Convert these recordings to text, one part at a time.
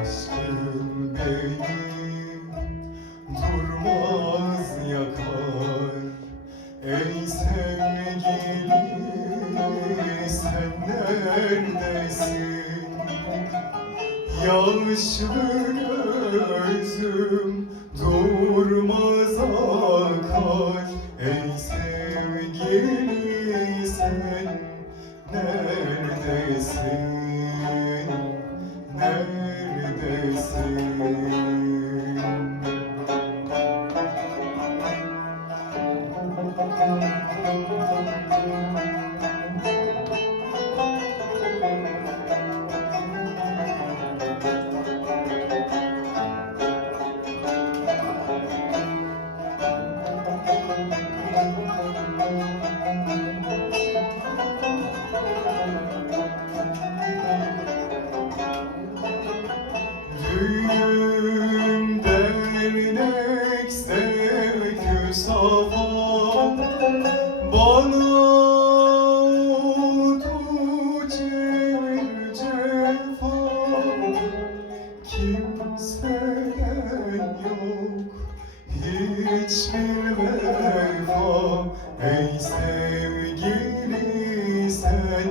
Aşkın beni durmaz yakar. Ey sevgili sen neredesin? Yağışlı gözüm sen neredesin? Neredesin hava Bana hiçbir vefa Ey sevgili sen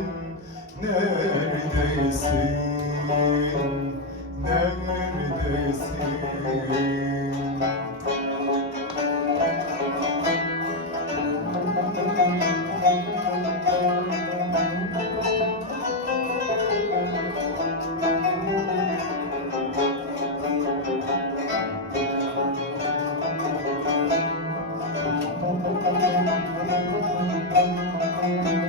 neredesin? Neredesin? Ah